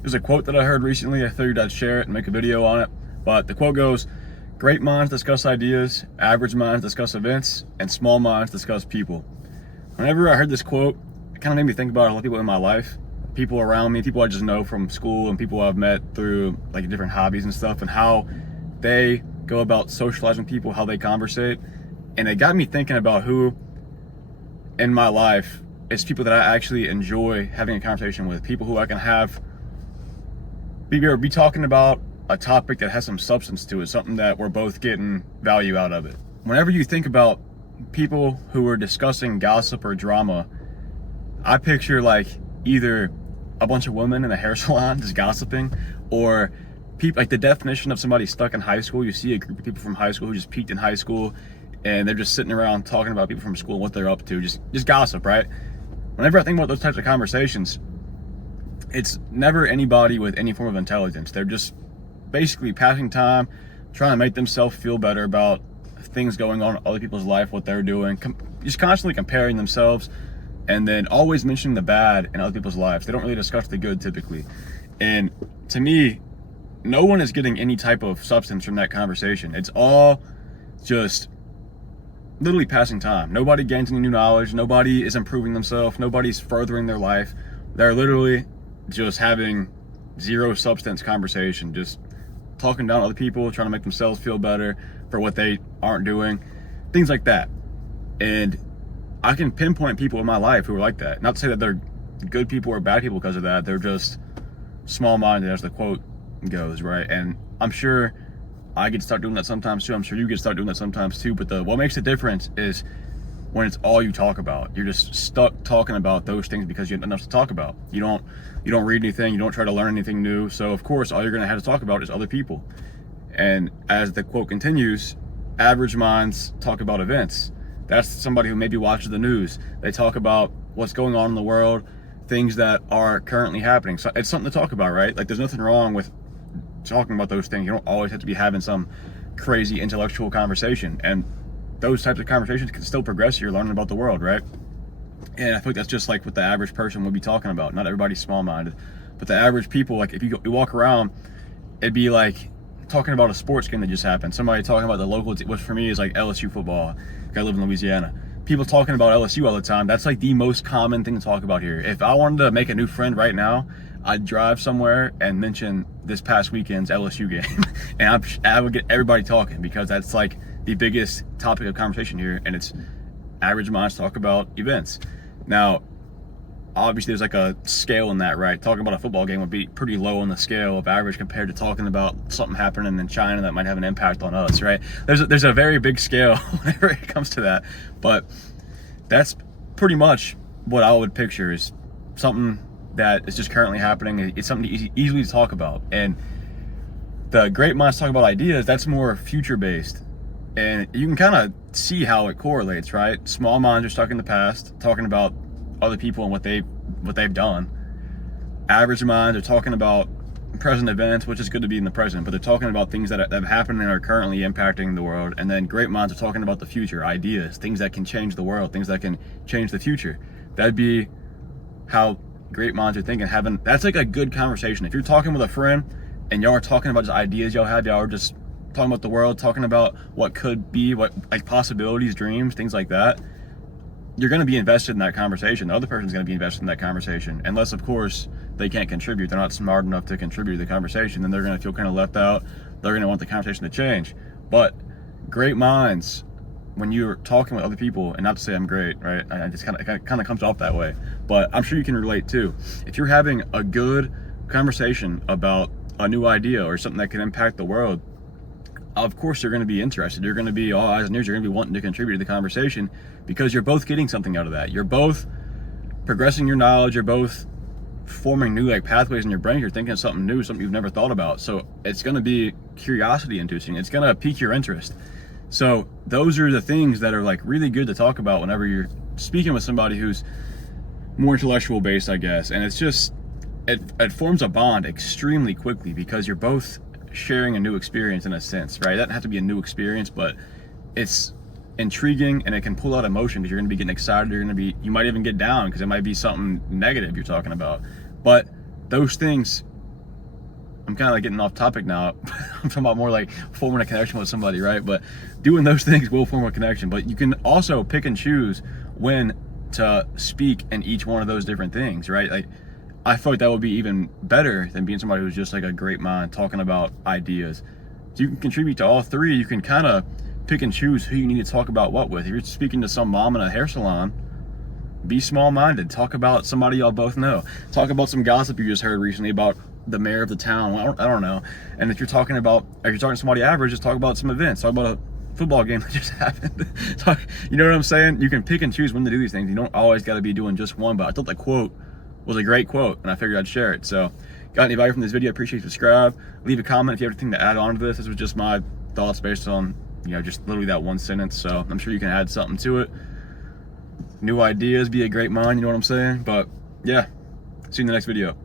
There's a quote that I heard recently. I figured I'd share it and make a video on it. But the quote goes, "Great minds discuss ideas, average minds discuss events, and small minds discuss people." Whenever I heard this quote, it kind of made me think about a lot of people in my life, people around me, people I just know from school, and people I've met through like different hobbies and stuff, and how they go about socializing with people, how they conversate. And it got me thinking about who in my life is people that I actually enjoy having a conversation with, people who I can have be talking about a topic that has some substance to it, something that we're both getting value out of it. Whenever you think about people who are discussing gossip or drama, I picture like either a bunch of women in a hair salon just gossiping, or people like the definition of somebody stuck in high school. You see a group of people from high school who just peaked in high school, and they're just sitting around talking about people from school and what they're up to, just gossip, right? Whenever I think about those types of conversations, it's never anybody with any form of intelligence. They're just basically passing time, trying to make themselves feel better about things going on in other people's life, what they're doing, just constantly comparing themselves, and then always mentioning the bad in other people's lives. They don't really discuss the good typically. And to me, no one is getting any type of substance from that conversation. It's all just literally passing time. Nobody gains any new knowledge. Nobody is improving themselves. Nobody's furthering their life. They're literally just having zero substance conversation, just talking down other people, trying to make themselves feel better for what they aren't doing, things like that. And I can pinpoint people in my life who are like that. Not to say that they're good people or bad people because of that. They're just small-minded, as the quote goes, right? And I'm sure I get to start doing that sometimes too. I'm sure you get to start doing that sometimes too. But what makes the difference is when it's all you talk about. You're just stuck talking about those things because you have enough to talk about. You don't read anything, you don't try to learn anything new. So of course, all you're gonna have to talk about is other people. And as the quote continues, average minds talk about events. That's somebody who maybe watches the news. They talk about what's going on in the world, things that are currently happening. So it's something to talk about, right? Like there's nothing wrong with talking about those things. You don't always have to be having some crazy intellectual conversation. And those types of conversations can still progress. You're learning about the world, right? And I think that's just like what the average person would be talking about. Not everybody's small-minded, but the average people, like if you walk around, it'd be like talking about a sports game that just happened. Somebody talking about the local, which for me is like LSU football. I live in Louisiana. People talking about LSU all the time. That's like the most common thing to talk about here. If I wanted to make a new friend right now, I'd drive somewhere and mention this past weekend's LSU game, and I would get everybody talking because that's like the biggest topic of conversation here, and it's average minds talk about events. Now, obviously there's like a scale in that, right? Talking about a football game would be pretty low on the scale of average compared to talking about something happening in China that might have an impact on us, right? There's a very big scale whenever it comes to that, but that's pretty much what I would picture is something that is just currently happening. It's something easily to talk about. And the great minds talk about ideas, that's more future based. And you can kind of see how it correlates, right? Small minds are stuck in the past, talking about other people and what they've done. Average minds are talking about present events, which is good to be in the present, but they're talking about things that have happened and are currently impacting the world. And then great minds are talking about the future, ideas, things that can change the world, things that can change the future. That'd be how great minds are thinking. That's like a good conversation. If you're talking with a friend and y'all are talking about just ideas y'all have, y'all are just talking about the world, talking about what could be, what like possibilities, dreams, things like that, you're going to be invested in that conversation. The other person's going to be invested in that conversation, unless of course they can't contribute. They're not smart enough to contribute to the conversation, then they're going to feel kind of left out. They're going to want the conversation to change. But great minds, when you're talking with other people, and not to say I'm great, right? I just kind of comes off that way, but I'm sure you can relate too. If you're having a good conversation about a new idea or something that can impact the world, of course you're going to be interested. You're going to be all eyes and ears. You're going to be wanting to contribute to the conversation because you're both getting something out of that. You're both progressing your knowledge. You're both forming new like pathways in your brain. You're thinking of something new, something you've never thought about. So it's going to be curiosity inducing. It's going to pique your interest. So those are the things that are like really good to talk about whenever you're speaking with somebody who's more intellectual based, I guess. And it's just, it forms a bond extremely quickly because you're both sharing a new experience in a sense, right? It doesn't have to be a new experience, but it's intriguing and it can pull out emotion because you're going to be getting excited. You might even get down because it might be something negative you're talking about. But those things I'm kind of like getting off topic now. I'm talking about more like forming a connection with somebody, right? But doing those things will form a connection. But you can also pick and choose when to speak in each one of those different things, right? Like, I feel like that would be even better than being somebody who's just like a great mind talking about ideas. So you can contribute to all three. You can kind of pick and choose who you need to talk about what with. If you're speaking to some mom in a hair salon, be small-minded. Talk about somebody y'all both know. Talk about some gossip you just heard recently about the mayor of the town. I don't know. And if you're talking to somebody average, just talk about some events. Talk about a football game that just happened. You know what I'm saying? You can pick and choose when to do these things. You don't always got to be doing just one. But I thought that quote was a great quote, and I figured I'd share it. So, got any value from this video? Appreciate you. Subscribe. Leave a comment if you have anything to add on to this. This was just my thoughts based on, you know, just literally that one sentence. So I'm sure you can add something to it. New ideas, be a great mind, you know what I'm saying? But yeah, see you in the next video.